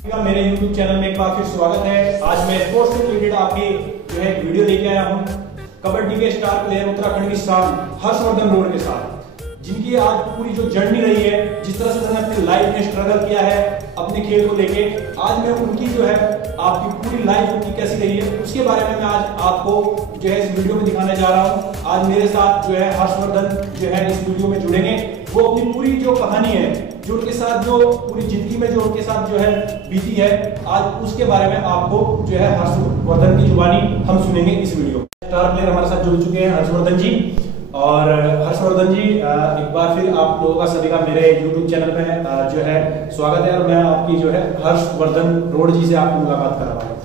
मेरे YouTube channel में एक बार फिर स्वागत है। आज मैं स्पोर्ट्स से रिलेटेड आपकी जो है वीडियो लेके आया हूँ कबड्डी के स्टार प्लेयर उत्तराखंड की शान हर्षवर्धन रोड के साथ, जिनकी आज पूरी जो जर्नी रही है, जिस तरह से उन्होंने अपनी लाइफ में स्ट्रगल किया है अपने खेल को लेके, आज मैं उनकी जो है आपकी पूरी लाइफ उनकी कैसी रही है उसके बारे में मैं आज आपको जो है इस वीडियो में दिखाने जा रहा हूँ। आज मेरे साथ जो है हर्षवर्धन जो है इस वीडियो में जुड़ेंगे। वो अपनी पूरी जो कहानी है, जो उनके साथ जो पूरी जिंदगी में जो उनके साथ जो है बीती है, आज उसके बारे में आपको जो है हर्षवर्धन की जुबानी हम सुनेंगे इस वीडियो में। स्टार प्लेयर हमारे साथ जुड़ चुके हैं हर्षवर्धन जी। और हर्षवर्धन जी, एक बार फिर आप लोगों का सभी का मेरे YouTube चैनल पे जो है स्वागत है। और मैं आपकी जो है हर्षवर्धन रोड जी से आपकी मुलाकात कर रहा हूँ।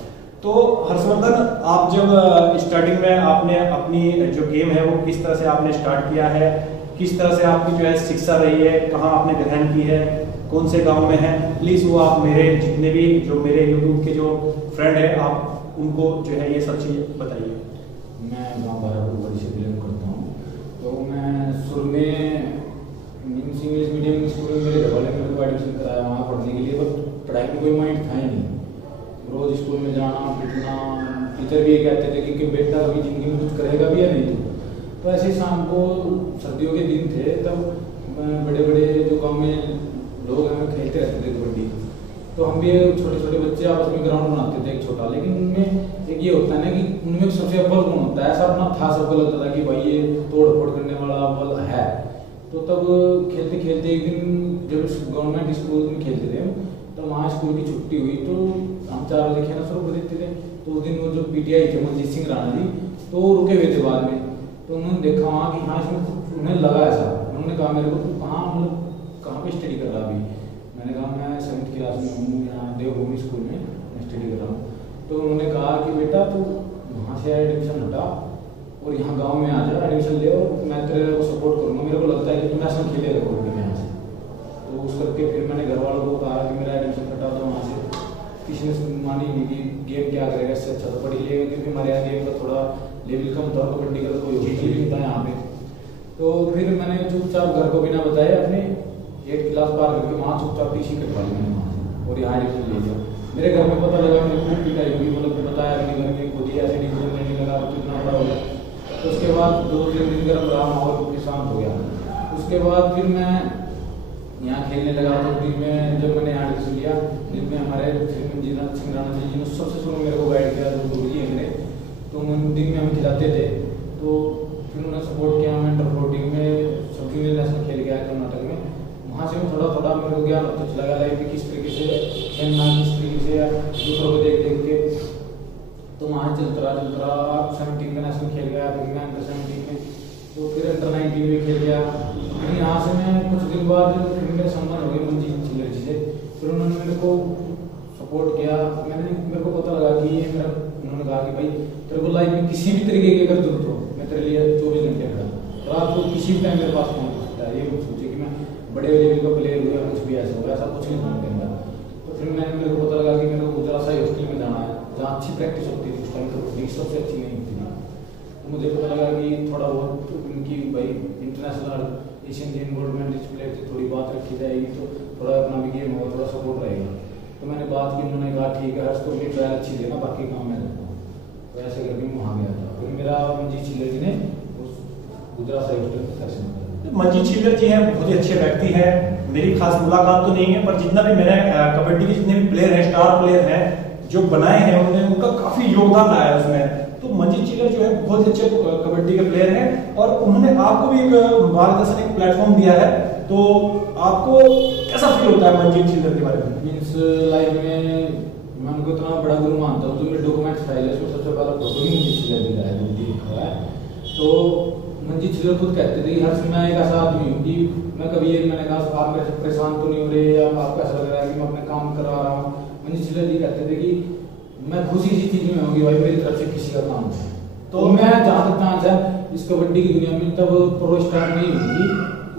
तो हर्षवर्धन, आप जब स्टार्टिंग में आपने अपनी जो गेम है वो किस तरह से आपने स्टार्ट किया है, किस तरह से आपकी जो है शिक्षा रही है, कहाँ आपने ग्रहण की है, कौन से गांव में है, प्लीज वो आप मेरे जितने भी जो मेरे YouTube के जो फ्रेंड है आप उनको जो है ये सब चीज़ बताइए। मैं गाँव बारापुर से बिलोंग करता हूँ। तो मैं शुरू में इंग्लिश मीडियम स्कूल में मेरे घर वाले मेरे को एडमिशन कराया वहाँ पढ़ने के लिए, बट पढ़ाई में कोई माइंड था ही नहीं। रोज़ स्कूल में जाना फिरना, टीचर भी ये कहते थे कि बेटा अभी जिंदगी में कुछ करेगा भी या नहीं। तो ऐसे शाम को सर्दियों के दिन थे, तब बड़े बड़े जो गांव में लोग हैं खेलते रहते थे कबड्डी। तो हम भी छोटे छोटे बच्चे आपस में ग्राउंड बनाते थे एक छोटा, लेकिन उनमें एक ये होता है ना कि उनमें सबसे अव्वल गुण होता है, ऐसा अपना था सबको लगता था कि भाई ये तोड़ फोड़ करने वाला अव्वल है। तो तब खेलते खेलते एक दिन जब गवर्नमेंट स्कूल में खेलते थे, तो वहाँ स्कूल की छुट्टी हुई तो हम 4 बजे खेलना शुरू कर देते थे। तो उस दिन वो जो PTI थे मनजीत सिंह राणा जी, तो वो रुके हुए थे बाद में। तो उन्होंने देखा वहाँ कि हाँ इसमें उन्हें लगा ऐसा, उन्होंने कहा मेरे को कहाँ कहाँ पे स्टडी कर रहा अभी। मैंने कहा मैं 7th क्लास में हूँ, यहाँ देवभूमि स्कूल में स्टडी कर रहा हूँ। तो उन्होंने कहा कि बेटा तू वहाँ से एडमिशन हटा और यहाँ गांव में आ जा, एडमिशन ले और मैं तेरे को सपोर्ट करूँगा, मेरे को लगता है कि तू नेशनल खेलेगा कबड्डी में यहाँ से। तो उस करके फिर मैंने घर वालों को कहा कि मेरा एडमिशन हटा दो वहाँ से। किसी ने मानी नहीं कि गेम क्या करेगा, इससे अच्छा तो पढ़ी लेगा, क्योंकि हमारे यहाँ गेम का थोड़ा लेवल कम था, कबड्डी का कोई होती नहीं था यहाँ पे। तो फिर मैंने चुपचाप घर को बिना बताए अपने 8th क्लास पार करके वहाँ चुपचाप TC कटवा ली मैंने वहाँ से और यहाँ एडमिशन ले लिया। मेरे घर में पता लगा, मेरे खूब पिटाई हुई, मतलब बताया अपने घर में खुद ही ऐसे डिसीजन लेने लगा तो इतना बड़ा हो गया। तो उसके बाद 2-3 दिन गर्म रहा, माहौल फिर शांत हो गया। उसके बाद फिर मैं यहाँ खेलने लगा। तो दिन में जब मैंने यहाँ एडमिशन लिया, दिन में हमारे मनजीत सिंह राणा जी ने सबसे शुरू मेरे को गाइड किया, जो गुरु जी है मेरे, तो दिन में हम खिलाते थे। तो फिर उन्होंने सपोर्ट किया। मैं अंडर 14 में सब जूनियर नेशनल खेल गया कर्नाटक में। वहाँ से थोड़ा थोड़ा मेरे को ज्ञान होता चला गया लाइफ में, किस तरीके से खेलना, किस तरीके से दूसरों को देख देख के। तो वहाँ चलता रहा 17 में नेशनल खेल गया, फिर मैं अंडर 17 में, तो फिर अंडर 19 में खेल गया। फिर यहाँ से मैं कुछ दिन बाद फिर मेरे संबंध हो गए मनजीत चिल्लर जी से। फिर उन्होंने मेरे को सपोर्ट किया। मेरे को पता लगा कि ये मेरा, उन्होंने कहा कि भाई तेरे को लाइफ में किसी भी तरीके की अगर जरूरत हो, मैं तेरे लिए 24 घंटे खड़ा, रात को किसी भी टाइम मेरे पास फोन कर सकता है। ये मत सोचे कि मैं बड़े लेवल का प्लेयर हुआ कुछ भी ऐसा होगा, ऐसा कुछ नहीं होना कहता। तो फिर मेरे को पता लगा कि मेरे को जरा सा हॉस्टल में जाना है जहाँ अच्छी प्रैक्टिस होती थी। उस टाइम तो सबसे अच्छी नहीं होती थी। तो मुझे पता लगा कि थोड़ा बहुत उनकी भाई international Asian game gold medalist player से थोड़ी बात रखी जाएगी तो थोड़ा अपना भी गेम होगा, थोड़ा सपोर्ट रहेगा। तो मैंने बात की, उन्होंने कहा ठीक है हर्ष को भी ट्रायल अच्छी देना, बाकी काम मैं करता हूँ। तो ऐसे करके मैं वहाँ गया था। फिर मेरा मनजीत चिल्लर जी ने गुजरात से हॉस्टल सेलेक्शन किया। मनजीत चिल्लर जी हैं, बहुत ही अच्छे व्यक्ति हैं। मेरी खास मुलाकात तो नहीं है, पर जितना भी मैंने कबड्डी के जितने भी प्लेयर हैं, स्टार प्लेयर हैं जो बनाए हैं, उन्होंने उनका काफी योगदान रहा है उसमें। तो मनजीत चिल्लर जो है बहुत अच्छे कबड्डी के प्लेयर हैं और उन्होंने आपको भी एक मार्गदर्शन, एक प्लेटफॉर्म दिया है। तो आपको कैसा फील होता है मनजीत चिल्लर के बारे में? मीन्स लाइफ में मैं उनको इतना बड़ा गुरु मानता हूँ। जो मेरे डॉक्यूमेंट्स फाइल है उसमें सबसे पहला फोटो ही मनजीत चिल्लर जी का है, जो लिखा है। तो मनजीत चिल्लर खुद कहते थे हर मैं एक ऐसा आदमी हूँ कि मैं कभी ये, मैंने कहा आप मेरे से परेशान तो नहीं हो रहे या आपको ऐसा लग रहा है कि मैं अपने काम करा रहा हूँ। मनजीत चिल्लर जी कहते थे कि मैं खुशी इसी चीज में होगी भाई मेरी तरफ से किसी का काम है। तो मैं जहाँ तक चांस है इस कबड्डी की दुनिया में, तब प्रो स्टार नहीं होगी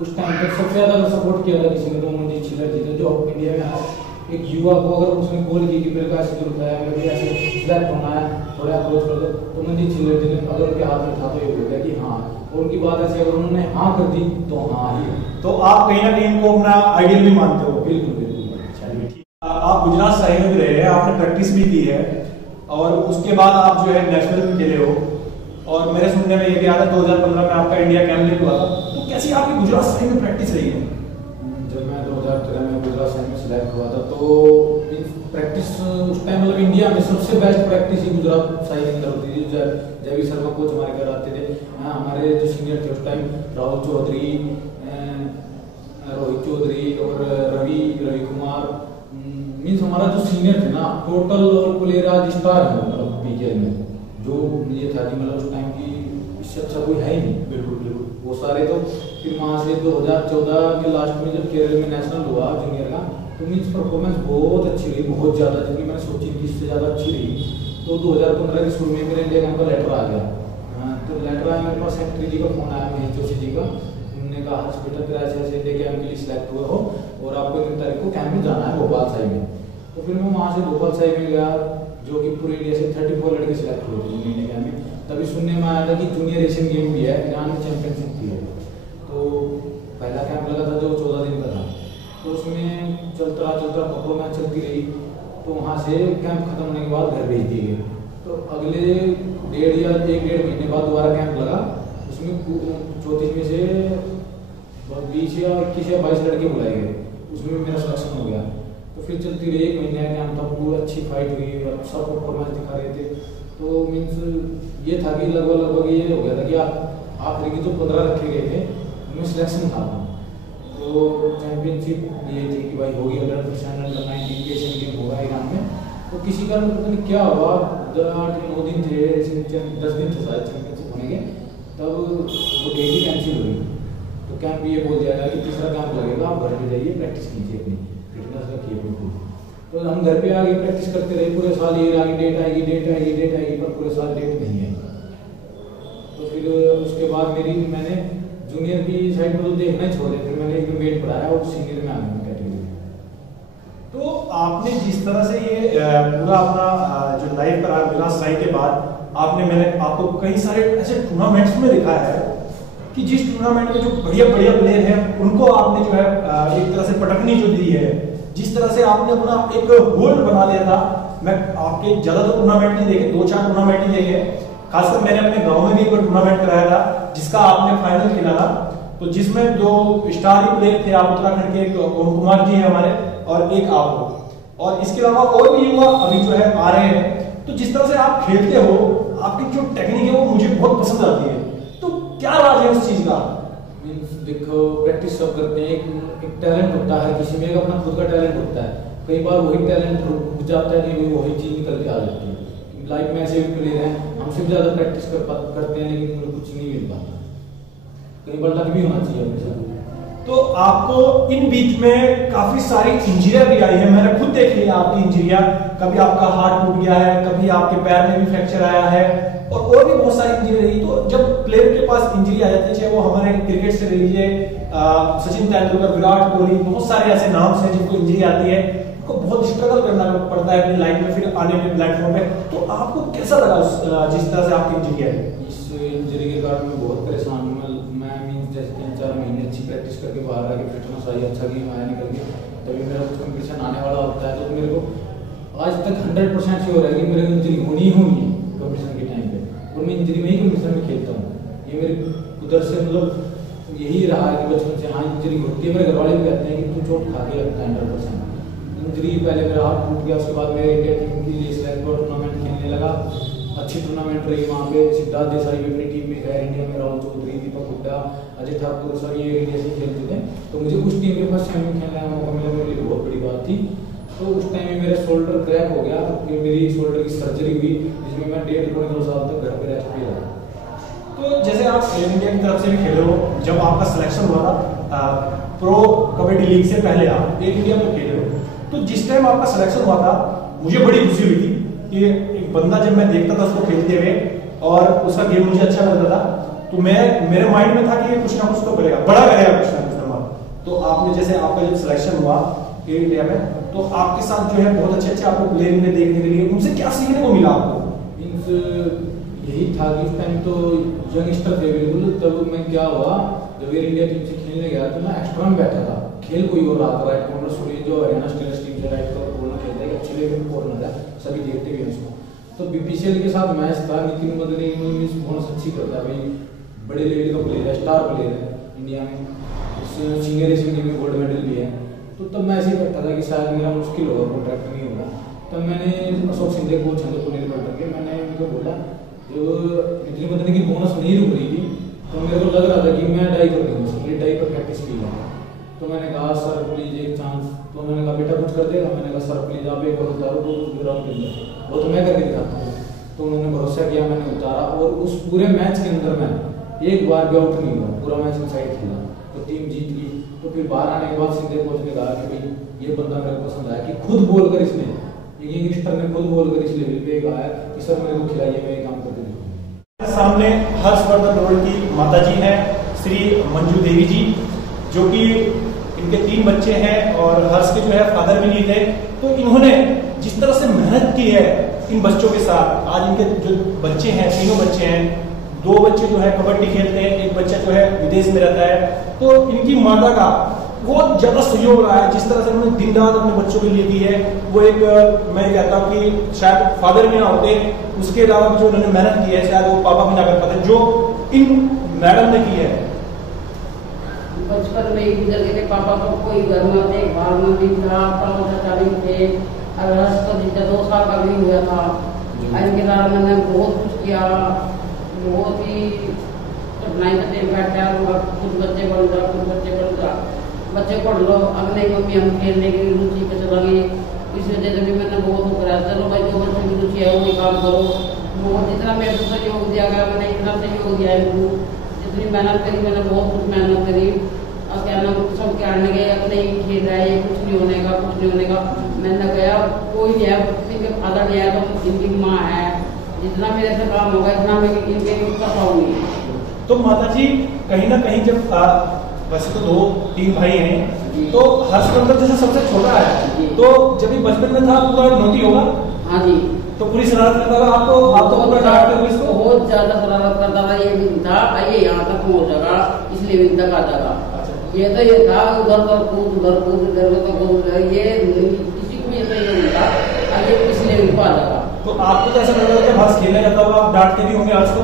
उस टाइम तक सबसे ज्यादा सपोर्ट किया था किसी ने, तो मनजीत चिल्लर जी थे। जो इंडिया में एक युवा को अगर उसने कॉल की कि मेरे को ऐसी जरूरत है, मेरे को ऐसे सिलेक्ट होना है, थोड़ा अप्रोच कर दो, तो मनजीत चिल्लर जी ने अगर उनके हाथ में था तो ये बोल दिया कि हाँ। और उनकी बात ऐसे अगर उन्होंने हाँ कर दी तो हाँ ही। तो आप कहीं ना कहीं इनको अपना आइडियल भी मानते हो? बिल्कुल बिल्कुल। आप गुजरात साई में भी रहे हैं, आपने प्रैक्टिस भी की है और उसके बाद आप जो है नेशनल भी खेले हो और मेरे सुनने में ये भी आया था 2015 में आपका इंडिया कैंप भी हुआ था। तो कैसी आपकी गुजरात साई में प्रैक्टिस रही है? जब मैं 2013 में गुजरात साई में सिलेक्ट हुआ था तो प्रैक्टिस उस टाइम मतलब इंडिया में सबसे बेस्ट प्रैक्टिस ही गुजरात साई के अंदर होती थी। जयवीर शर्मा कोच हमारे घर आते थे, हमारे जो सीनियर थे उस टाइम राहुल चौधरी, रोहित चौधरी और रवि कुमार, मीन्स हमारा जो सीनियर थे ना टोटल प्लेयर आज स्टार है मतलब पीकेएल में, जो ये था कि मतलब उस टाइम की इससे अच्छा कोई है ही नहीं। बिल्कुल बिल्कुल। वो सारे तो फिर वहाँ से 2014 के लास्ट में जब केरल में नेशनल हुआ जूनियर का तो मीन्स परफॉर्मेंस बहुत अच्छी रही, बहुत ज़्यादा, जितनी मैंने सोची थी इससे ज़्यादा अच्छी रही। तो 2015 के शुरू में मेरे इंडिया कैंप का लेटर आ गया। तो लेटर आया मेरे पास, सेक्रेटरी जी का फोन आया महेश जोशी जी का, उन्होंने कहा हर्ष बेटा तेरा ऐसे इंडिया कैंप के लिए सिलेक्ट हुए हो और आपको 3 तारीख को कैंप में जाना है भोपाल साई में। तो फिर मैं वहाँ से भोपाल साई में गया, जो कि पूरे इंडिया से 34 लड़के सिलेक्ट हुए थे इंडिया कैंप में। तभी सुनने में आया था कि जूनियर एशियन गेम भी है, ईरान में चैंपियनशिप भी है। तो पहला कैंप लगा था जो 14 दिन का था, तो उसमें चलता परफॉर्मेंस चलती रही। तो वहाँ से कैंप खत्म होने के बाद घर भेज दिए गए। तो अगले 1.5 महीने बाद दोबारा कैंप लगा, उसमें 34 में से 20 या 21 या 22 लड़के बुलाए गए, उसमें मेरा सिलेक्शन हो गया। तो फिर चलती रही, 1 महीने का कैंप था, पूरी अच्छी फाइट हुई, सब परफॉर्मेंस दिखा रहे थे। तो मीन्स ये था कि लगभग ये हो गया था कि आखिरी की जो 15 रखे गए थे उनमें सिलेक्शन था। तो चैंपियनशिप ये थी कि भाई होगी 100% अंडर 19 एशियन गेम होगा ईरान में। तो किसी कारण पता नहीं क्या हुआ, 8-9 दिन थे, 10 दिन थे शायद चैंपियनशिप होने के, तब वो डेट ही कैंसिल हुई। तो कैंप ये बोल दिया गया कि तीसरा कैंप लगेगा, आप घर पे जाइए प्रैक्टिस कीजिए, अपनी फिटनेस रखिए बिल्कुल। तो हम घर पे आगे प्रैक्टिस करते रहे पूरे साल, ये आगे डेट आएगी, पर पूरे साल डेट नहीं है। तो फिर उसके बाद मैंने जूनियर की साइड में तो देखना ही छोड़ दिया, फिर मैंने एक वेट बढ़ाया और सीनियर में आ गया कैटेगरी। तो आपने जिस तरह से ये पूरा अपना जो लाइफ का गुजरात साई के बाद मैंने आपको कई सारे ऐसे टूर्नामेंट्स में देखा है कि जिस टूर्नामेंट में जो बढ़िया प्लेयर हैं उनको आपने जो है एक तरह से पटकनी जो दी है, जिस तरह से आपने अपना एक होल्ड बना लिया था। मैं आपके ज्यादा टूर्नामेंट नहीं देखे, 2-4 टूर्नामेंट ही देखे, खासकर मैंने अपने गांव में भी एक टूर्नामेंट कराया था जिसका आपने फाइनल खेला था। तो जिसमें 2 स्टार ही प्लेयर थे, आप उत्तराखंड के, एक ओम कुमार जी है हमारे और एक आप हो, और इसके अलावा और भी युवा अभी जो है आ रहे हैं। तो जिस तरह से आप खेलते हो, आपकी जो टेक्निक है वो मुझे बहुत पसंद आती है। तो क्या राज है उस चीज का? देखो प्रैक्टिस सब करते हैं, एक टैलेंट होता है किसी में, एक अपना खुद का टैलेंट होता है। कई बार वही टैलेंट रुक जाता है, नहीं वही चीज निकल के आ जाती है। लाइफ में ऐसे भी प्लेयर हैं, हमसे भी ज्यादा प्रैक्टिस करते हैं लेकिन उनको कुछ नहीं मिल पाता। कई बार लक भी होना चाहिए अपने साथ। तो आपको इन बीच में काफी सारी इंजरियां भी आई है, मैंने खुद देख लिया आपकी इंजरियां। कभी आपका हाथ टूट गया है, कभी आपके पैर में भी फ्रैक्चर आया है और भी बहुत सारी इंजरी रही। तो जब प्लेयर के पास इंजरी आ जाती है, चाहे वो हमारे क्रिकेट से ले लीजिए सचिन तेंदुलकर, विराट कोहली, बहुत सारे ऐसे नाम हैं जिनको इंजरी आती है, उनको बहुत स्ट्रगल करना पड़ता है अपनी लाइफ में फिर आने के प्लेटफॉर्म पे। तो आपको कैसा लगा जिस तरह से आपकी इंजरी है? इस इंजरी के कारण मैं बहुत परेशान हूँ। मैं मीन्स जैसे 3-4 महीने अच्छी प्रैक्टिस करके बाहर आके फिटनेस आई, अच्छा गेम आया निकल के, तभी मेरा कुछ कंपटीशन आने वाला होता है। तो मेरे को आज तक 100% श्योर है कि मेरे को इंजरी होनी ही होनी है कंपटीशन के टाइम पे, और मैं इंजरी में ही कंपटीशन में खेलता हूँ। ये मेरे उधर से मतलब यही रहा है कि बचपन से हाँ इंजरी होती है। मेरे घर वाले भी कहते हैं कि तू चोट खा के लगता है 100%। इंजरी पहले मेरा हाथ टूट गया, उसके बाद मेरे इंडिया टीम के लिए सिलेक्ट हुआ, टूर्नामेंट खेलने लगा, अच्छी टूर्नामेंट रही। वहाँ पे सिद्धार्थ देसाई भी अपनी टीम में गए, इंडिया में राहुल चौधरी, दीपक हुड्डा, अजय ठाकुर, सब ये इंडिया से खेलते थे। तो मुझे उस टीम के पास सेमी खेलने का मौका मिला, मेरे लिए बहुत बड़ी बात थी। तो उस टाइम में मेरा शोल्डर क्रैक हो गया, फिर मेरी शोल्डर की सर्जरी हुई, जिसमें मैं 1.5-2 साल तक घर पे रेस्ट पे रहा। तो जैसे आप इंडिया की तरफ से भी खेले हो, जब आपका सिलेक्शन हुआ था प्रो कबड्डी लीग से पहले आप एक इंडिया में खेले हो, तो जिस टाइम आपका सिलेक्शन हुआ था मुझे बड़ी खुशी हुई थी कि एक बंदा जब मैं देखता था उसको खेलते हुए और उसका गेम मुझे अच्छा लगता था, तो मेरे माइंड में था कि ये कुछ ना कुछ तो करेगा, बड़ा करेगा कुछ ना कुछ नंबर। तो आपने जैसे आपका जब सिलेक्शन हुआ एयर इंडिया में, तो आपके साथ जो है बहुत अच्छे आपको प्लेयर ने देखने के लिए, उनसे क्या सीखने को मिला आपको? मीन्स यही था कि उस टाइम तो यंगस्टर थे बिल्कुल। तब मैं क्या हुआ, जब एयर इंडिया टीम से खेलने गया तो मैं एक्स्ट्रा में बैठा था, खेल कोई और रहा था। राइट कॉर्नर सूर्य जो हरियाणा स्टेट टीम से राइट कॉर्नर खेलते लेकिन कॉर्नर है, सभी देखते भी हैं उसको। तो बीपीसीएल के साथ मैच था, नितिन मदनी मींस बहुत अच्छी करता है भाई, बड़े लेवल का प्लेयर है, स्टार प्लेयर है इंडिया में, सीनियर रेसिंग टीम में गोल्ड मेडल भी है। तो तब मैं ऐसे ही करता था कि शायद मेरा मुश्किल होगा, कॉन्ट्रैक्ट नहीं होगा। तब मैंने अशोक सिंधे कोच हैं पुणे पलटन के, मैंने उनको बोला जो नितिन मदनी की बोनस नहीं रुक रही थी, तो मेरे को लग रहा था कि मैं डाई कर दूँगा, मेरी डाई पर प्रैक्टिस की है। तो मैंने कहा सर प्लीज एक चांस, तो मैंने कहा बेटा कुछ कर देगा, मैंने कहा सर प्लीज आप एक बार उतारो तो ग्राउंड के अंदर, वो तो मैं करके दिखाता हूँ। तो उन्होंने भरोसा किया, मैंने उतारा और उस पूरे मैच के अंदर मैं एक बार भी आउट नहीं हुआ, पूरा मैच इनसाइड खेला, तो टीम जीत गई। तो फिर बाहर आने के बाद सिंधे कोच ने कहा कि भाई ये बंदा मेरे को पसंद आया, कि खुद बोल कर इसने, एक यंगस्टर ने खुद बोल कर इस लेवल पे आया कि सर मेरे को खिलाइए, मैं ये काम करके दिखाऊंगा। सामने हर्षवर्धन रोड की माताजी है श्री मंजू देवी जी, जो कि इनके 3 बच्चे हैं और हर्ष के जो है फादर भी नहीं थे। तो इन्होंने जिस तरह से मेहनत की है इन बच्चों के साथ, आज इनके जो बच्चे हैं, तीनों बच्चे हैं, 2 बच्चे जो है कबड्डी खेलते हैं, एक बच्चा जो है विदेश में रहता है। तो इनकी माता का बहुत ज्यादा सहयोग रहा है, जिस तरह से उन्होंने दिन रात अपने बच्चों के लिए की है, वो एक मैं कहता हूँ कि शायद फादर भी ना होते, उसके अलावा जो उन्होंने मेहनत की है शायद वो पापा भी ना कर पाते, जो इन मैडम ने की है। बचपन में ही गुजर गए थे, पापा को कोई घर में देखभाल नहीं था, चाली थे, और हर्ष तो जितना 2 साल का भी हुआ था। इनके साथ मैंने बहुत कुछ किया, बहुत ही कठिनाई से बैठा, कुछ बच्चे बन जा, कुछ बच्चे बन जा, बच्चे पढ़ लो, अब नहीं मम्मी हम खेलने की रुचि पे चलेंगे। इस वजह से भी मैंने बहुत वो कराया, चलो भाई जो बच्चों की रुचि है वही काम करो। बहुत जितना मेरे को सहयोग दिया गया, मैंने इतना सहयोग दिया इनको, जितनी मेहनत करी मैंने बहुत कुछ मेहनत करी। और क्या नाम सब क्या आने गए, अब नहीं खेल रहा है, ये कुछ नहीं होने का, कुछ नहीं होने का। मैंने गया कोई नहीं है, इनके फादर नहीं है तो इनकी माँ है, जितना मेरे से काम होगा इतना मैं इनके बताऊंगी। तो माता जी कहीं ना कहीं जब वैसे तो 2-3 भाई हैं, तो हर्षवर्धन जैसे सबसे छोटा है, तो जब ये बचपन में था पूरा नोटी होगा। हाँ जी, तो पूरी शरारत करता था, आप तो पूरा डांटते हुए इसको बहुत ज्यादा शरारत करता था। ये भी था ये यहाँ तक पहुंचेगा, इसलिए भी तक आ जाएगा। ये तो ये था उधर पर कूद, उधर कूद, इधर तो कूद, ये किसी को भी ये नहीं था, ये इसलिए भी पा जाएगा। तो आपको तो ऐसा लग रहा है कि हर्ष खेलने जाता होगा, आप डांटते भी होंगे हर्ष को?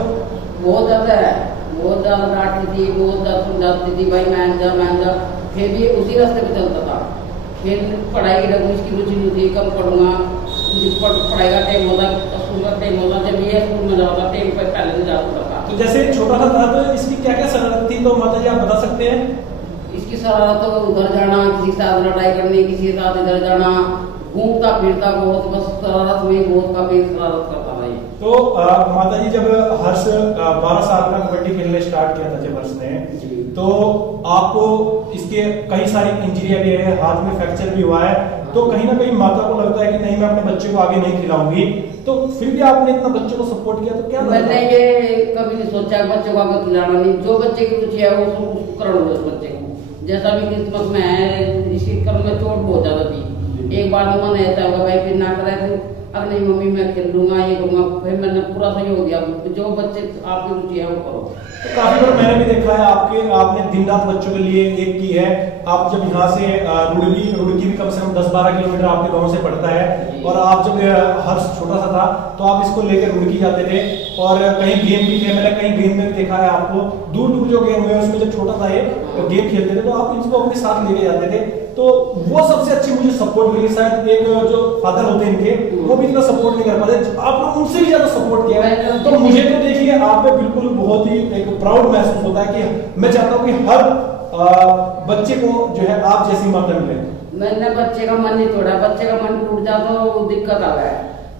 बहुत ज्यादा है, बहुत ज्यादा डांटती थी, बहुत ज्यादा समझाती थी, भाई मान जा। फिर भी उसी रास्ते पे चलता था। फिर पढ़ाई की इसकी रुचि नहीं थी, कब पढ़ूंगा, पढ़ाई का टाइम होता, स्कूल का टाइम होता, जब ये स्कूल में जाता टाइम पर पहले से जाता था। तो जैसे छोटा सा था तो इसकी क्या क्या शरारत थी, तो माता जी आप बता सकते हैं? इसकी शरारत तो उधर जाना, किसी के साथ लड़ाई करनी, किसी के साथ इधर जाना, घूमता फिरता बहुत, बस शरारत में बहुत काफी शरारत करता भाई। तो माता जी जब हर्ष 12 साल का कबड्डी खेलने स्टार्ट किया था जब हर्ष ने, तो आपको इसके कई सारी इंजरियां भी है, हाथ में फ्रैक्चर भी हुआ है, तो कहीं ना कहीं माता को लगता है कि नहीं मैं अपने बच्चे को आगे नहीं खिलाऊंगी, तो फिर भी आपने इतना बच्चे को सपोर्ट किया, तो क्या मैंने ये कभी नहीं सोचा बच्चे को आगे खिलाना नहीं, जो बच्चे की रुचि है वो उसको कर लो। उस बच्चे को जैसा भी किस्मत में है, इसी कर्म में चोट बहुत ज्यादा थी, एक बार में मन ऐसा होगा भाई फिर ना करे, अब नहीं मम्मी मैं खेल लूंगा, ये करूंगा, फिर मैंने पूरा सहयोग दिया, जो बच्चे आपकी रुचि है वो करो। तो काफी बार मैंने भी देखा है आपने दिन रात बच्चों के लिए एक की है। आप जब यहाँ से रुड़की भी कम से कम 10-12 किलोमीटर आपके गांव से पड़ता है, और आप जब हर्ष छोटा सा था तो आप इसको लेकर रुड़की जाते थे, और कहीं गेम भी थे, मैंने कहीं गेम में भी देखा है आपको, दूर दूर जो गेम हुए उसमें जब छोटा था ये गेम खेलते थे तो आप इसको अपने साथ लेके जाते थे। तो वो सबसे अच्छी मुझे सपोर्ट मिली, शायद एक जो फादर होते हैं इनके वो भी इतना सपोर्ट नहीं कर पाते, आप लोग उनसे भी ज्यादा सपोर्ट किया है। तो मुझे तो देखिए आप पे बिल्कुल बहुत ही एक प्राउड महसूस होता है कि मैं चाहता हूँ कि हर बच्चे को जो है आप जैसी माता मिले। मैंने बच्चे का मन नहीं तोड़ा, बच्चे का मन टूट जाता तो दिक्कत आ गया।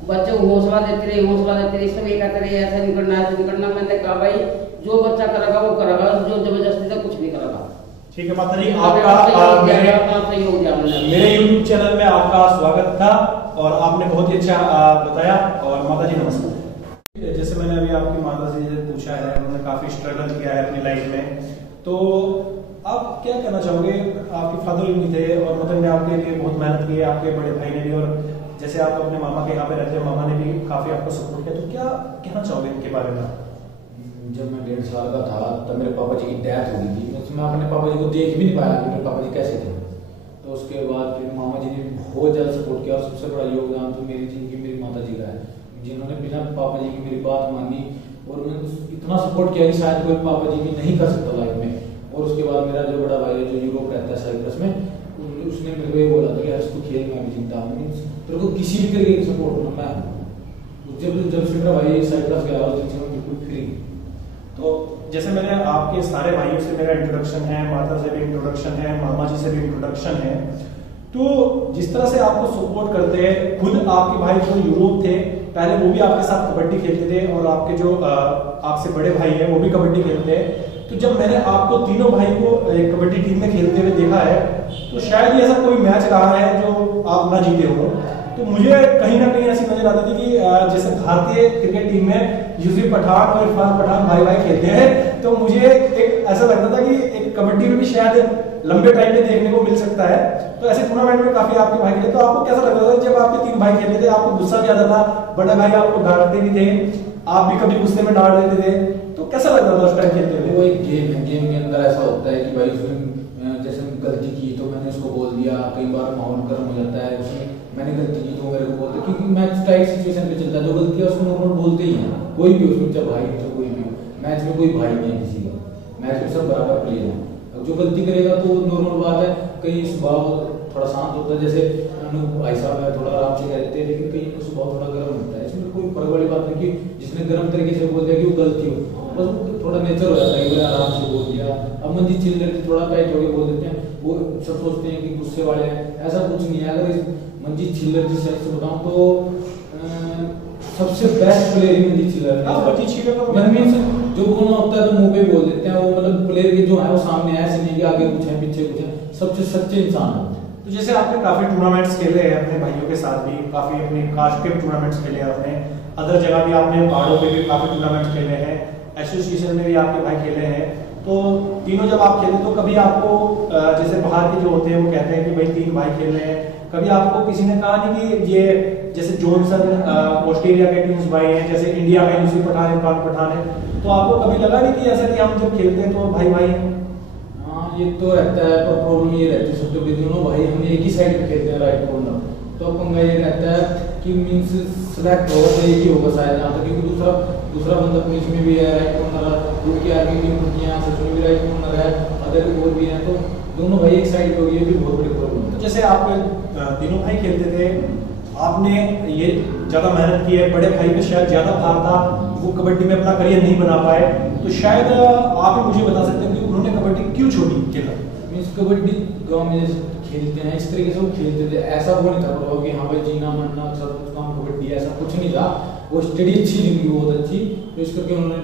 बच्चे को हौसला देते रहे, सब ये कहते रहे ऐसा नहीं करना, ऐसा नहीं करना। मैंने कहा भाई जो बच्चा करेगा वो करेगा, जो जबरदस्ती से कुछ नहीं करेगा। ठीक है माता जी, आपका मेरे YouTube चैनल में आपका स्वागत था और आपने बहुत ही अच्छा बताया। और माता जी नमस्कार। जैसे मैंने अभी आपकी माता जी से पूछा है, उन्होंने काफी स्ट्रगल किया है अपनी लाइफ में, तो आप क्या कहना चाहोगे? आपके फादर भी थे और मदर ने आपके लिए बहुत मेहनत की है, आपके बड़े भाई ने भी, और जैसे आप अपने मामा के यहाँ पे रहते हैं, मामा ने भी काफी आपको सपोर्ट किया, तो क्या कहना चाहोगे इनके बारे में? जब मैं 1.5 साल का था तब मेरे पापा जी की डेथ हो गई थी, उसमें अपने पापा जी को देख भी नहीं पाया कि मेरे पापा जी कैसे थे। तो उसके बाद फिर मामा जी ने बहुत ज़्यादा सपोर्ट किया और सबसे बड़ा योगदान तो मेरी जिंदगी मेरी माता जी का है, जिन्होंने बिना पापा जी की मेरी बात मानी और उन्होंने इतना सपोर्ट किया कि शायद कोई पापा जी भी नहीं कर सकता लाइफ में। और उसके बाद मेरा जो बड़ा भाई है जो यूरोप रहता है साइप्रस में, उसने मेरे को ये बोला था कि हर्ष तू खेल, मैं भी जीता हूँ, तेरे को किसी भी तरीके की सपोर्ट होना मैं जब से मेरा भाई साइप्रस गया उस दिन से मैं बिल्कुल फ्री। तो जैसे मैंने आपके सारे भाइयों से मेरा इंट्रोडक्शन है, माता से भी इंट्रोडक्शन है, मामा जी से भी इंट्रोडक्शन है, तो जिस तरह से आपको सपोर्ट करते हैं, खुद आपके भाई जो यूरोप थे पहले वो भी आपके साथ कबड्डी खेलते थे और आपके जो आपसे बड़े भाई हैं वो भी कबड्डी खेलते हैं। तो जब मैंने आपको तीनों भाई को कबड्डी टीम में खेलते हुए देखा है तो शायद ही ऐसा कोई मैच रहा है जो आप ना जीते हो। तो मुझे कहीं ना कहीं ऐसी नजर आती थी कि जैसे भारतीय क्रिकेट टीम में यूसुफ पठान और इरफान पठान भाई भाई खेलते हैं, तो मुझे एक ऐसा लगता था कि एक कबड्डी में भी शायद लंबे टाइम में देखने को मिल सकता है। तो ऐसे टूर्नामेंट में काफी आपके भाई खेले, तो आपको कैसा लगता था जब आपके तीन भाई खेलते थे? आपको गुस्सा भी आता था, बड़ा भाई आपको डांटते भी थे, आप भी कभी गुस्से में डांट देते थे, तो कैसा लगता था उस टाइम खेलते हुए? वो एक गेम है, गेम के अंदर ऐसा होता है कि भाई उसमें जैसे गलती की तो मैंने उसको बोल दिया, कई बार माहौल गर्म हो जाता है, उसमें मैंने गलती की तो मेरे को बोलते, क्योंकि मैच टाइट सिचुएशन पे चलता है, जो गलती है उसको नॉर्मल बोलते ही हैं, कोई भी उसमें, चाहे भाई चाहे कोई भी। मैच में कोई भाई नहीं है किसी का, मैच में सब बराबर प्लेयर है। अब जो गलती करेगा तो नॉर्मल बात है, कहीं स्वभाव थोड़ा शांत होता है, जैसे भाई साहब है थोड़ा आराम से कहते हैं, लेकिन कहीं का स्वभाव थोड़ा गर्म होता है। इसमें कोई फर्क वाली बात नहीं कि जिसने गर्म तरीके से बोल दिया कि वो गलती हो, बस वो थोड़ा नेचर हो जाता है कि आराम से बोल दिया। अब मंजिल चिल्लर की थोड़ा टाइट होकर बोल देते हैं, वो सब सोचते हैं कि गुस्से वाले हैं, ऐसा कुछ नहीं है। अगर इस मंजिल चिल्लर की साइड से बताऊं तो सबसे बेस्ट प्लेयर ही मंजिल चिल्लर है। जो बोलना होता है तो मुंह पे बोल देते हैं, वो मतलब प्लेयर के जो है वो सामने ऐसे नहीं कि आगे कुछ है पीछे कुछ है, सबसे सच्चे इंसान है। तो जैसे आपने काफी टूर्नामेंट्स खेले हैं अपने भाइयों के साथ भी, काफी अपने कास्ट के टूर्नामेंट्स खेले हैं आपने, अदर जगह भी आपने पहाड़ों पे भी काफी टूर्नामेंट्स खेले हैं, एसोसिएशन में भी आपके भाई खेले हैं। तो तीनों जब आप खेलते तो कभी आपको जैसे बाहर के जो होते हैं वो कहते हैं कि भाई तीन भाई खेल रहे हैं, कभी आपको किसी ने कहा नहीं कि ये जैसे जॉनसन ऑस्ट्रेलिया के टीम्स भाई हैं, जैसे इंडिया में यूसुफ पठान इरफान पठान है, तो आपको कभी लगा नहीं कि ऐसा कि हम जब खेलते हैं तो भाई भाई? हाँ ये तो रहता है, पर प्रॉब्लम ये रहती है सब जो भी दोनों भाई हमने एक ही साइड पे खेलते हैं राइट कॉर्नर, तो पंगा ये रहता है कि मींस सेलेक्ट होगा तो एक ही होगा शायद यहाँ तक, क्योंकि दूसरा बंदा पुलिस में भी है राइट कॉर्नर, उनकी आर्मी टीम की यहाँ सच में भी राइट कॉर्नर है, अदर और भी हैं, तो दोनों भाई एक साइड पे हो गए, भी बहुत बड़ी प्रॉब्लम है। जैसे आप तीनों भाई खेलते थे, आपने ये ज्यादा मेहनत की है, बड़े भाई पे शायद ज्यादा भार था, वो कबड्डी में अपना करियर नहीं बना पाए, तो शायद आप ही मुझे बता सकते हैं कि उन्होंने कबड्डी क्यों छोड़ी खेलना? मीन्स कबड्डी गाँव में खेलते हैं इस तरीके से वो खेलते थे, ऐसा वो नहीं था कि हाँ भाई जीना मरना सब कुछ काम कबड्डी, ऐसा कुछ नहीं था। वो स्टडी अच्छी थी बहुत अच्छी, तो इस करके उन्होंने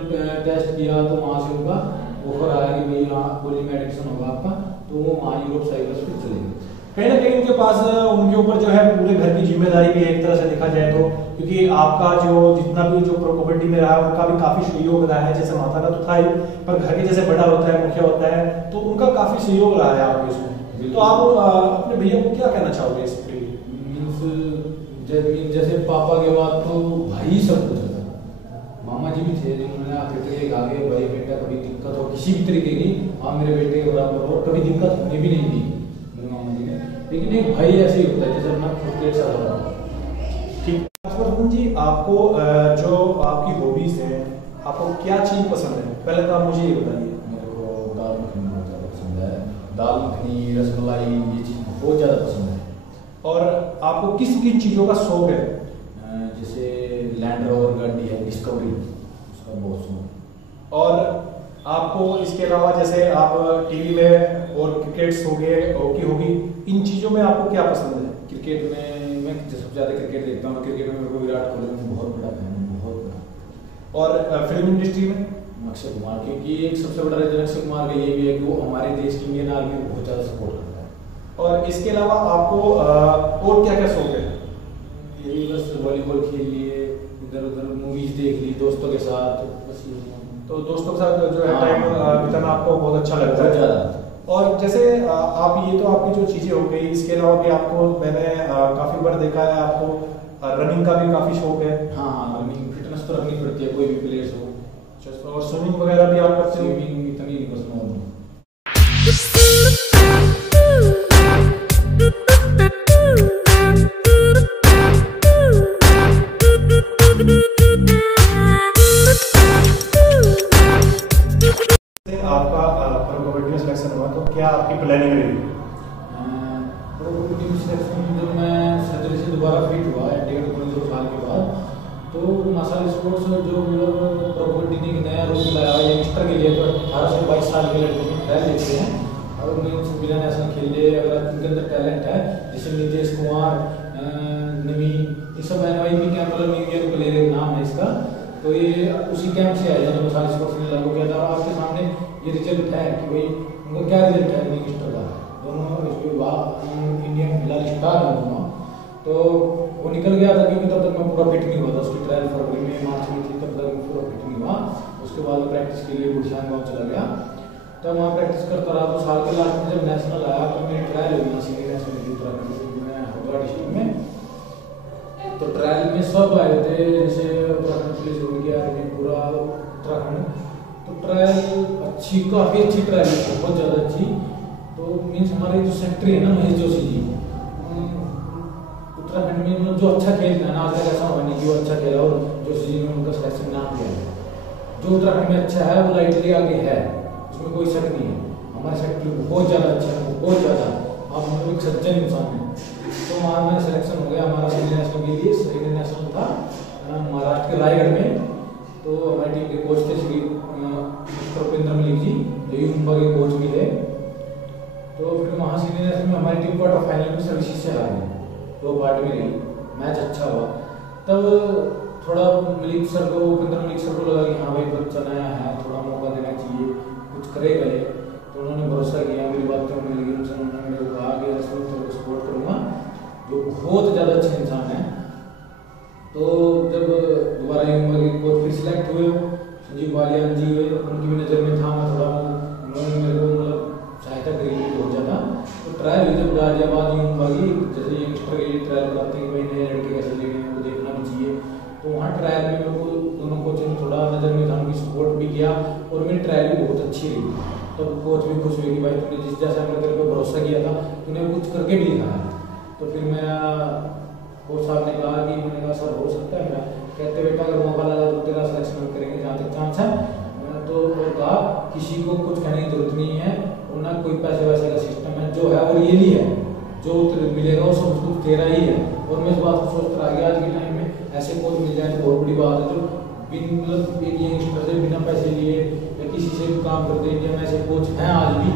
टेस्ट किया तो वहाँ से उनका ऑफर आया कि भाई यहाँ कोचिंग एडमिशन होगा आपका, तो वो वहाँ यूरोप साइप्रस पे चले गए। कहीं ना कहीं उनके पास उनके ऊपर जो है पूरे घर की जिम्मेदारी भी एक तरह से देखा जाए तो, क्योंकि आपका जो जितना भी जो प्रो कबड्डी में रहा है उनका भी काफी सहयोग रहा है, जैसे माता का तो था ही, पर घर के जैसे बड़ा होता है मुखिया होता है तो उनका काफी सहयोग रहा है आपके इसमें। तो आप अपने भैया को क्या कहना चाहोगे इस पे? जैसे पापा के बाद तो भाई सब कुछ था, मामा जी भी थे जिन्होंने आखिर तक आगे भाई बेटा कभी दिक्कत हो किसी भी तरीके की आप मेरे बेटे के बराबर हो, कभी दिक्कत होने भी नहीं दी मेरे मामा जी ने। लेकिन एक भाई ऐसे ही होता है जैसे अपना खुद के साथ होता है। ठीक जी, आपको जो आपकी हॉबीज है, आपको क्या चीज पसंद है? पहले तो आप मुझे ये बताइए। मेरे को दाल मखनी बहुत ज़्यादा पसंद है, दाल मखनी रसमलाई ये चीज़ बहुत ज़्यादा पसंद है। और आपको किस किन चीज़ों का शौक है? जैसे लैंड रोवर गाड़ी है डिस्कवरी, उसका बहुत शौक। और आपको इसके अलावा जैसे आप टीवी में और क्रिकेट्स हो गए, हॉकी होगी, इन चीज़ों में आपको क्या पसंद है? क्रिकेट में मैं सबसे ज़्यादा क्रिकेट देखता हूँ, क्रिकेट में मेरे को विराट कोहली में बहुत बड़ा फैन हूँ, बहुत बड़ा। और फिल्म इंडस्ट्री में अक्षय कुमार, क्योंकि एक सबसे बड़ा रीजन अक्षय कुमार का ये भी है कि वो हमारे देश की इंडियन आर्मी को बहुत ज़्यादा सपोर्ट करता है। और इसके अलावा आपको और क्या क्या शौक है? यही बस वॉलीबॉल खेल लिए, इधर उधर मूवीज देख ली दोस्तों के साथ, बस तो दोस्तों के साथ जो है टाइम बिताना आपको बहुत अच्छा लगता है? ज़्यादा। और जैसे आप ये तो आपकी जो चीज़ें हो गई, इसके अलावा भी आपको मैंने काफ़ी बार देखा है आपको रनिंग का भी काफ़ी शौक है। हाँ हाँ, रनिंग फिटनेस तो रखनी पड़ती है कोई भी प्लेयर्स हो। और स्विमिंग वगैरह भी आप करते हो? स्विमिंग इतनी नहीं पसंद। आपका प्रो कबड्डी में सिलेक्शन हुआ तो क्या आपकी प्लानिंग रही? प्रो कबड्डी में सिलेक्शन जब मैं सर्जरी से दोबारा फिट हुआ 1.5 साल के बाद, तो मार्शल स्पोर्ट्स जो मतलब प्रो कबड्डी ने नया रूल लाया है यंगस्टर के लिए, तो 18 से 22 साल के लड़के में ट्रायल लेते हैं। अगर मीन्स बिना नेशनल खेल लिए, अगर उनके अंदर टैलेंट है, जैसे नीतीश कुमार, नवीन, ये सब NYP कैंप मतलब न्यू ईयर प्लेयर नाम है इसका, तो ये उसी कैंप से आए जब मार्शल स्पोर्ट्स ने लागू किया था। आपके सामने ये रिजल्ट है कि भाई उनका क्या रिजल्ट है यंगस्टर का, दोनों इंडियन फिलहाल स्टार है दोनों। तो वो निकल गया था क्योंकि तब तक मैं पूरा फिट नहीं हुआ था, उसकी ट्रायल फरवरी में मार्च में थी, तब तक मैं पूरा फिट नहीं हुआ। उसके बाद मैं प्रैक्टिस के लिए गुड़शान गाँव चला गया, तब वहाँ प्रैक्टिस करता रहा। तो साल के लास्ट में जब नेशनल आया तो मेरी ट्रायल हुई सीनियर नेशनल की उत्तराखंड में हरिद्वार डिस्ट्रिक्ट में। तो ट्रायल में सब आए थे, जैसे उत्तराखंड पुलिस हो गया, पूरा उत्तराखंड। तो ट्रायल अच्छी, काफ़ी अच्छी ट्रायल है, बहुत ज़्यादा अच्छी। तो मीन्स हमारे जो सेक्रेटरी है ना महेश जोशी जी, उत्तराखंड में मतलब जो अच्छा खेलता है ना, आज तक ऐसा हुआ नहीं कि वो अच्छा खेला और जोशी जी ने उनका सिलेक्शन नाम दिया है। जो उत्तराखंड में अच्छा है वो लाइटली आगे है, उसमें कोई शक नहीं है। हमारे सेक्रेटरी बहुत ज़्यादा अच्छा है, बहुत ज़्यादा, आप मतलब एक सज्जन इंसान है। तो वहाँ मेरा सिलेक्शन हो गया हमारा सीनियर नेशनल के लिए। सीनियर नेशनल था महाराष्ट्र के रायगढ़ में। तो हमारी टीम के कोच थे श्री रुपेंद्र मलिक जी, जो युवा के कोच भी थे। तो फिर वहाँ सीनियर नेशनल में हमारी टीम क्वार्टर फाइनल में सर्विसेज से हारी, 2 पार्ट में रही, मैच अच्छा हुआ। तब थोड़ा मलिक सर को, रुपेंद्र मलिक सर को लगा कि हाँ भाई बच्चा नया है, थोड़ा मौका देना चाहिए, कुछ करेगा ये। तो उन्होंने भरोसा किया, मेरी बात तो उन्होंने लगी, उन्होंने मेरे को कहा कि रसूल सर को सपोर्ट करूँगा, जो बहुत ज़्यादा अच्छे इंसान है। तो जब दोबारा युवा के कोच फिर सिलेक्ट हुए, संजीव बालियान जी हुए, उनकी भी नज़र में था मैं थोड़ा, उन्होंने मेरे को मतलब सहायता करी बहुत ज़्यादा। तो ट्रायल हुई जब गाजियाबाद युवा की, जैसे यंगस्टर के लिए ट्रायल कराते हैं कि भाई नए लड़के कैसे लेंगे, उनको देखना भी चाहिए। तो वहाँ ट्रायल में मेरे को दोनों कोच ने थोड़ा नज़र में था, उनकी सपोर्ट भी किया और मेरी ट्रायल भी बहुत अच्छी रही। तो कोच भी खुश हुए कि भाई तूने जिस जैसा हमने तेरे पे भरोसा किया था, तूने कुछ करके भी दिखाया। तो फिर मेरा कोच साहब ने कहा कि, मैंने कहा सर हो सकता है मेरा, कहते बेटा अगर मौका लगा तो तेरा सिलेक्शन करेंगे जहाँ तक चांस है। तो कहा किसी को कुछ कहने की जरूरत नहीं है, और ना कोई पैसे वैसे का सिस्टम है, जो है वो रियली है, जो मिलेगा वो सब कुछ तेरा ही है। और मैं इस बात को सोचता रहा कि आज के टाइम में ऐसे कोच मिल जाए तो बहुत बड़ी बात है, जो बिन मतलब एक यंगस्टर से बिना पैसे लिए या किसी से भी काम करते इंडिया में ऐसे कोच हैं आज भी,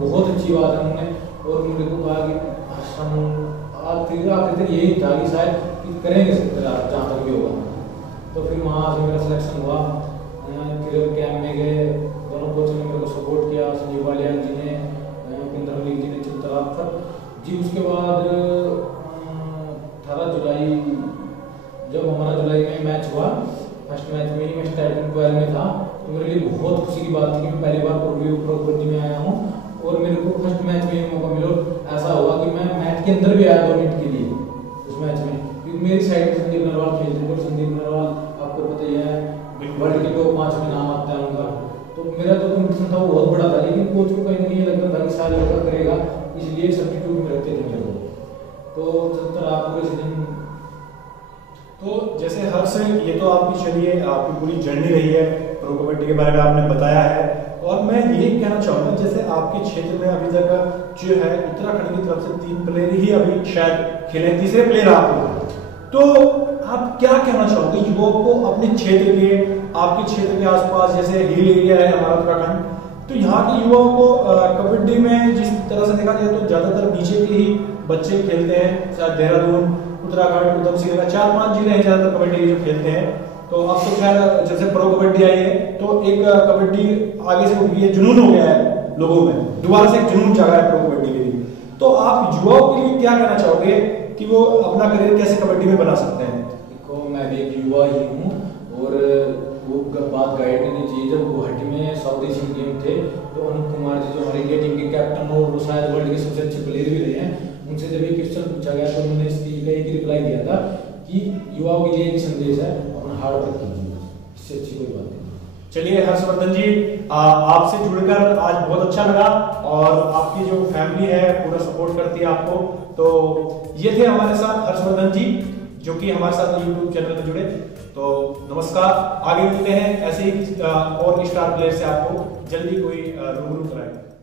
बहुत अच्छी बात है उन्होंने। और मेरे को कहा कि आखिर तक यही था कि शायद कि करेंगे जहाँ तक भी होगा। तो फिर वहाँ से मेरा सिलेक्शन हुआ, फिर कैंप में गए, दोनों कोच ने मेरे को सपोर्ट किया, संजीव बालियान जी ने, रुपेंद्र मलिक जी ने, चिंतराफर जी। उसके बाद 18 जुलाई जब हमारा जुलाई में मैच हुआ, फर्स्ट मैच में ही मैं स्टार्टिंग 12 में था, तो मेरे लिए बहुत खुशी की बात थी कि मैं पहली बार प्रो कबड्डी में आया हूँ और मेरे को फर्स्ट मैच में मौका मिला। ऐसा हुआ कि मैं मैच के अंदर भी आया 2 मिनट के लिए उस मैच में, क्योंकि मेरी साइड में संदीप नरवाल खेलते थे। संदीप नरवाल आपको पता ही है, वर्ल्ड के टॉप 5 में नाम आता है उनका। तो मेरा जो कॉम्पिटिशन था वो बहुत बड़ा था, लेकिन कोच को कहीं ना कहीं लगता था कि शायद लड़का करेगा, इसलिए सब्स्टिट्यूट में रखते थे मेरे को। तो आप पूरे सीजन, तो जैसे हर से ये तो आपकी चलिए आपकी पूरी जर्नी रही है, प्रो कबड्डी के बारे में आपने बताया है। और मैं यही कहना चाहूँगा, जैसे आपके क्षेत्र में अभी तक जो है उत्तराखंड की तरफ से 3 प्लेयर ही अभी शायद खेले, तीसरे प्लेयर आप हो, तो आप क्या कहना चाहोगे युवाओं को अपने क्षेत्र के, आपके क्षेत्र के आसपास, जैसे हिल एरिया है हमारा उत्तराखंड, तो यहाँ के युवाओं को कबड्डी में जिस तरह से देखा जाए तो ज़्यादातर नीचे के ही बच्चे खेलते हैं, शायद देहरादून, उत्तराखंड, उधम सिंह का 4-5 जिले हैं ज़्यादातर कबड्डी जो खेलते हैं। तो अब तो खैर जैसे प्रो कबड्डी आई है तो एक कबड्डी आगे से उठ गई है, जुनून हो गया है लोगों में, दोबारा से एक जुनून जागा है प्रो कबड्डी के लिए। तो आप युवाओं के लिए क्या कहना चाहोगे कि वो अपना करियर कैसे कबड्डी में बना सकते हैं? देखो मैं भी एक युवा ही हूँ और वो बात गाइड करनी चाहिए। जब गुवाहाटी में साउथ एशियन गेम थे तो अनुप कुमार जी जो हमारी इंडिया टीम के कैप्टन और वो शायद वर्ल्ड के सबसे अच्छे प्लेयर भी रहे हैं, उनसे जब ये क्वेश्चन पूछा गया तो उन्होंने इस चीज का एक रिप्लाई दिया था कि युवाओं के लिए एक संदेश है, अपना हार्ड वर्क कीजिए, इससे अच्छी कोई बात नहीं। चलिए हर्षवर्धन जी, आपसे जुड़कर आज बहुत अच्छा लगा और आपकी जो फैमिली है पूरा सपोर्ट करती है आपको। तो ये थे हमारे साथ हर्षवर्धन जी, जो कि हमारे साथ यूट्यूब चैनल पर जुड़े। तो नमस्कार, आगे मिलते हैं ऐसे ही और स्टार प्लेयर से आपको जल्दी कोई रूबरू कराएंगे।